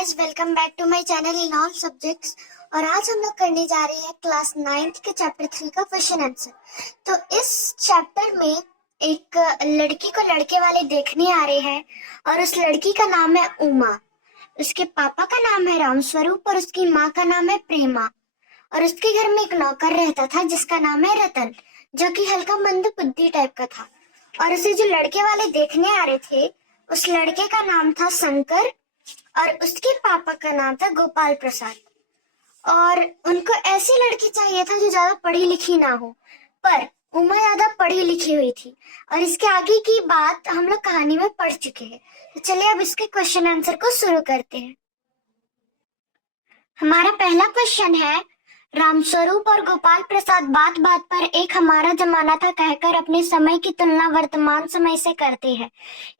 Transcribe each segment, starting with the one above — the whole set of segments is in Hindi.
Guys, welcome back to my channel in all subjects. और आज हम लोग करने जा रहे हैं क्लास 9th के चैप्टर 3 का क्वेश्चन आंसर। तो इस चैप्टर में एक लड़की को लड़के वाले देखने आ रहे हैं और उस लड़की का नाम है उमा। उसके पापा का नाम है रामस्वरूप और उसकी माँ का नाम है प्रेमा। और उसके घर में एक नौकर रहता था जिसका नाम है रतन, जो कि हल्का मंद बुद्धि टाइप का था। और उसे जो लड़के वाले देखने आ रहे थे, उस लड़के का नाम था शंकर और उसके पापा का नाम था गोपाल प्रसाद। और उनको ऐसी लड़की चाहिए था जो ज्यादा पढ़ी लिखी ना हो, पर उमा ज्यादा पढ़ी लिखी हुई थी। और इसके आगे की बात हम लोग कहानी में पढ़ चुके हैं। तो चलिए अब इसके क्वेश्चन आंसर को शुरू करते हैं। हमारा पहला क्वेश्चन है, रामस्वरूप और गोपाल प्रसाद बात बात पर एक हमारा जमाना था कहकर अपने समय की तुलना वर्तमान समय से करते हैं।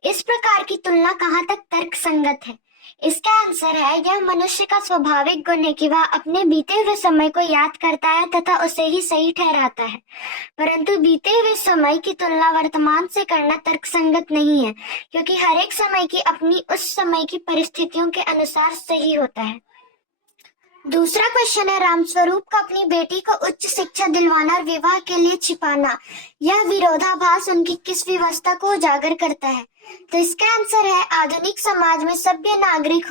इस प्रकार की तुलना कहाँ तक तर्क संगत है? इसका आंसर है, यह मनुष्य का स्वाभाविक गुण है कि वह अपने बीते हुए समय को याद करता है तथा उसे ही सही ठहराता है, परंतु बीते हुए समय की तुलना वर्तमान से करना तर्कसंगत नहीं है, क्योंकि हर एक समय की अपनी उस समय की परिस्थितियों के अनुसार सही होता है। दूसरा क्वेश्चन है, रामस्वरूप को अपनी बेटी को उच्च शिक्षा दिलवाना और विवाह के लिए छिपाना, यह विरोधाभास उनकी किस व्यवस्था को उजागर करता है? तो इसका आंसर है, आधुनिक समाज में सभ्य नागरिक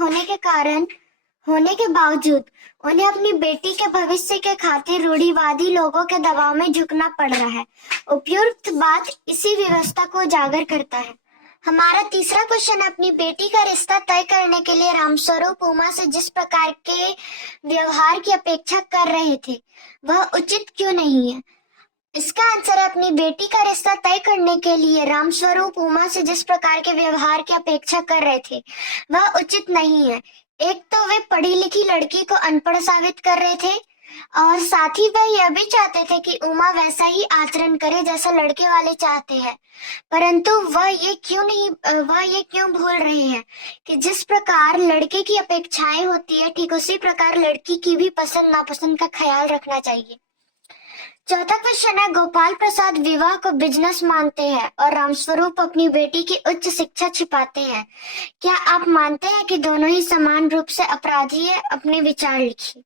होने के बावजूद उन्हें अपनी बेटी के भविष्य के खातिर रूढ़िवादी लोगों के दबाव में झुकना पड़ रहा है। उपयुक्त बात इसी व्यवस्था को उजागर करता है। हमारा तीसरा क्वेश्चन है, अपनी बेटी का रिश्ता तय करने के लिए रामस्वरूप उमा से जिस प्रकार के व्यवहार की अपेक्षा कर रहे थे, वह उचित क्यों नहीं है? इसका आंसर है, अपनी बेटी का रिश्ता तय करने के लिए रामस्वरूप उमा से जिस प्रकार के व्यवहार की अपेक्षा कर रहे थे, वह उचित नहीं है। एक तो वे पढ़ी लिखी लड़की को अनपढ़ साबित कर रहे थे और साथ ही वह यह भी चाहते थे कि उमा वैसा ही आचरण करे जैसा लड़के वाले चाहते हैं, परंतु वह ये क्यों भूल रहे हैं कि जिस प्रकार लड़के की अपेक्षाएं होती है, ठीक उसी प्रकार लड़की की भी पसंद नापसंद का ख्याल रखना चाहिए। चौथा क्वेश्चन है, गोपाल प्रसाद विवाह को बिजनेस मानते हैं और रामस्वरूप अपनी बेटी की उच्च शिक्षा छिपाते हैं। क्या आप मानते हैं कि दोनों ही समान रूप से अपराधी है? अपने विचार लिखिए।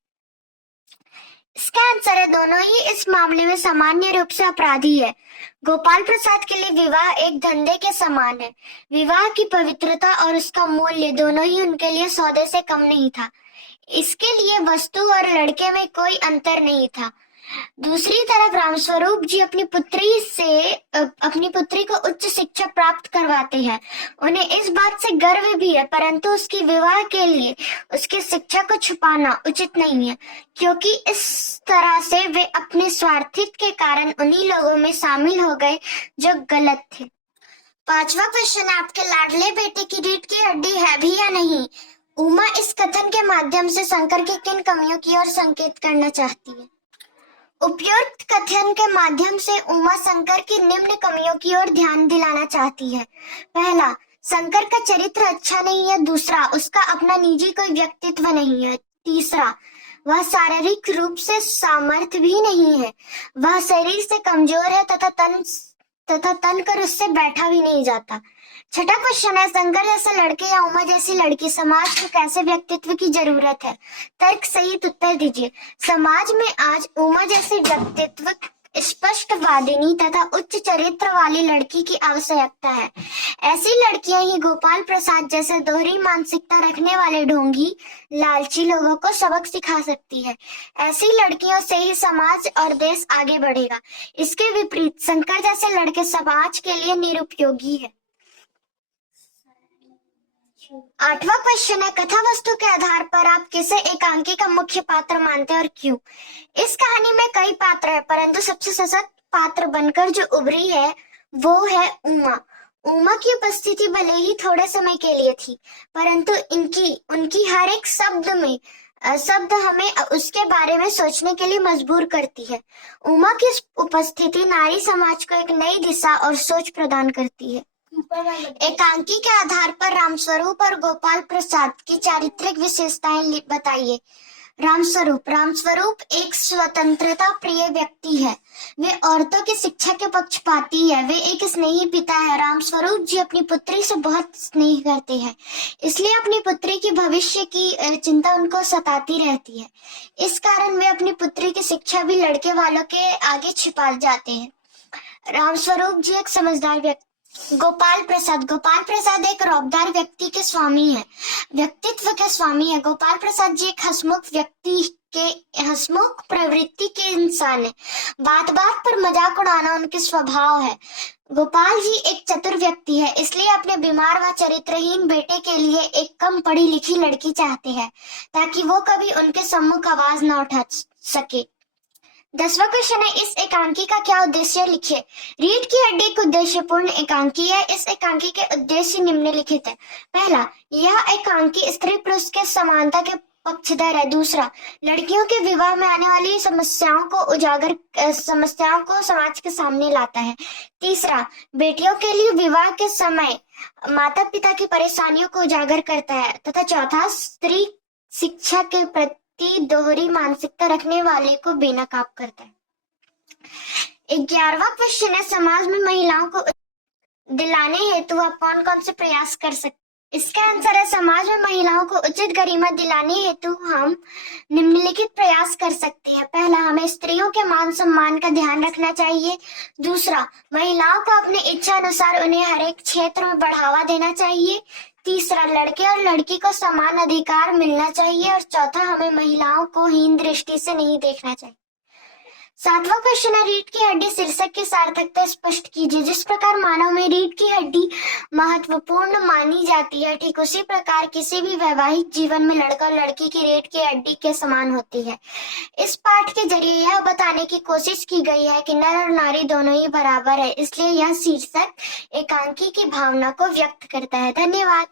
इसका आंसर है, दोनों ही इस मामले में सामान्य रूप से अपराधी है। गोपाल प्रसाद के लिए विवाह एक धंधे के समान है। विवाह की पवित्रता और उसका मूल्य दोनों ही उनके लिए सौदे से कम नहीं था। इसके लिए वस्तु और लड़के में कोई अंतर नहीं था। दूसरी तरफ रामस्वरूप जी अपनी पुत्री को उच्च शिक्षा प्राप्त करवाते हैं। उन्हें इस बात से गर्व भी है, परंतु उसकी विवाह के लिए उसकी शिक्षा को छुपाना उचित नहीं है, क्योंकि इस तरह से वे अपने स्वार्थित के कारण उन्हीं लोगों में शामिल हो गए जो गलत थे। पांचवा क्वेश्चन है, आपके लाडले बेटे की रीढ़ की हड्डी है भी या नहीं? उमा इस कथन के माध्यम से शंकर की किन कमियों की ओर संकेत करना चाहती है? उपयुक्त कथन के माध्यम से उमा शंकर की निम्न कमियों की ओर ध्यान दिलाना चाहती है। पहला, शंकर का चरित्र अच्छा नहीं है। दूसरा, उसका अपना निजी कोई व्यक्तित्व नहीं है। तीसरा, वह शारीरिक रूप से सामर्थ्य भी नहीं है। वह शरीर से कमजोर है तथा तन कर उससे बैठा भी नहीं जाता। छठा क्वेश्चन है, शंकर जैसा लड़के या उमा जैसी लड़की समाज को कैसे व्यक्तित्व की जरूरत है? तर्क सहित उत्तर दीजिए। समाज में आज उमा जैसे व्यक्तित्व, स्पष्टवादिनी तथा उच्च चरित्र वाली लड़की की आवश्यकता है। ऐसी लड़कियां ही गोपाल प्रसाद जैसे दोहरी मानसिकता रखने वाले ढोंगी, लालची लोगों को सबक सिखा सकती है। ऐसी लड़कियों से ही समाज और देश आगे बढ़ेगा। इसके विपरीत शंकर जैसे लड़के समाज के लिए निरुपयोगी है। आठवां क्वेश्चन है, कथा वस्तु के आधार पर आप किसे एकांकी का मुख्य पात्र मानते हैं और क्यों? इस कहानी में कई पात्र हैं, परंतु सबसे सशक्त पात्र बनकर जो उभरी है वो है उमा। उमा की उपस्थिति भले ही थोड़े समय के लिए थी, परंतु उनकी हर एक शब्द हमें उसके बारे में सोचने के लिए मजबूर करती है। उमा की उपस्थिति नारी समाज को एक नई दिशा और सोच प्रदान करती है। एकांकी के आधार पर रामस्वरूप और गोपाल प्रसाद की चारित्रिक विशेषताएं बताइए। रामस्वरूप एक स्वतंत्रता प्रिय व्यक्ति है। वे औरतों की शिक्षा के पक्षपाती है। वे एक स्नेही पिता है। रामस्वरूप जी अपनी पुत्री से बहुत स्नेह करते हैं, इसलिए अपनी पुत्री की भविष्य की चिंता उनको सताती रहती है। इस कारण वे अपनी पुत्री की शिक्षा भी लड़के वालों के आगे छिपा जाते हैं। रामस्वरूप जी एक समझदार व्यक्ति। गोपाल प्रसाद एक रौबदार व्यक्तित्व के स्वामी है। गोपाल प्रसाद जी एक हंसमुख प्रवृत्ति के इंसान है। बात बात पर मजाक उड़ाना उनके स्वभाव है। गोपाल जी एक चतुर व्यक्ति है, इसलिए अपने बीमार व चरित्रहीन बेटे के लिए एक कम पढ़ी लिखी लड़की चाहते हैं, ताकि वो कभी उनके सम्मुख आवाज न उठा सके। 10वां क्वेश्चन है, इस एकांकी का क्या उद्देश्य लिखिए। रीढ़ की हड्डी एक उद्देश्यपूर्ण एकांकी है। इस एकांकी के उद्देश्य निम्नलिखित है। पहला, यह एकांकी स्त्री पुरुष के समानता के पक्षधर है। दूसरा, लड़कियों के विवाह में आने वाली समस्याओं को समाज के सामने लाता है। तीसरा, बेटियों के लिए विवाह के समय माता पिता की परेशानियों को उजागर करता है। तथा चौथा, स्त्री शिक्षा के प्रति दोहरी मानसिकता रखने वाले को बेनकाब करता है। 11वां क्वेश्चन है, समाज में महिलाओं को दिलाने हेतु आप कौन कौन से प्रयास कर सकते। इसका आंसर है, समाज में महिलाओं को उचित गरिमा दिलाने हेतु हम निम्नलिखित प्रयास कर सकते हैं। पहला, हमें स्त्रियों के मान सम्मान का ध्यान रखना चाहिए। दूसरा, महिलाओं को अपने इच्छा अनुसार उन्हें हर एक क्षेत्र में बढ़ावा देना चाहिए। तीसरा, लड़के और लड़की को समान अधिकार मिलना चाहिए। और चौथा, हमें महिलाओं को हीन दृष्टि से नहीं देखना चाहिए। 7वां क्वेश्चन है, रीढ़ की हड्डी शीर्षक की सार्थकता स्पष्ट कीजिए। जिस प्रकार मानव में रीढ़ की हड्डी महत्वपूर्ण मानी जाती है, ठीक उसी प्रकार किसी भी वैवाहिक जीवन में लड़का और लड़की की रीढ़ की हड्डी के समान होती है। इस पाठ के जरिए यह बताने की कोशिश की गई है कि नर और नारी दोनों ही बराबर है, इसलिए यह शीर्षक एकांकी की भावना को व्यक्त करता है। धन्यवाद।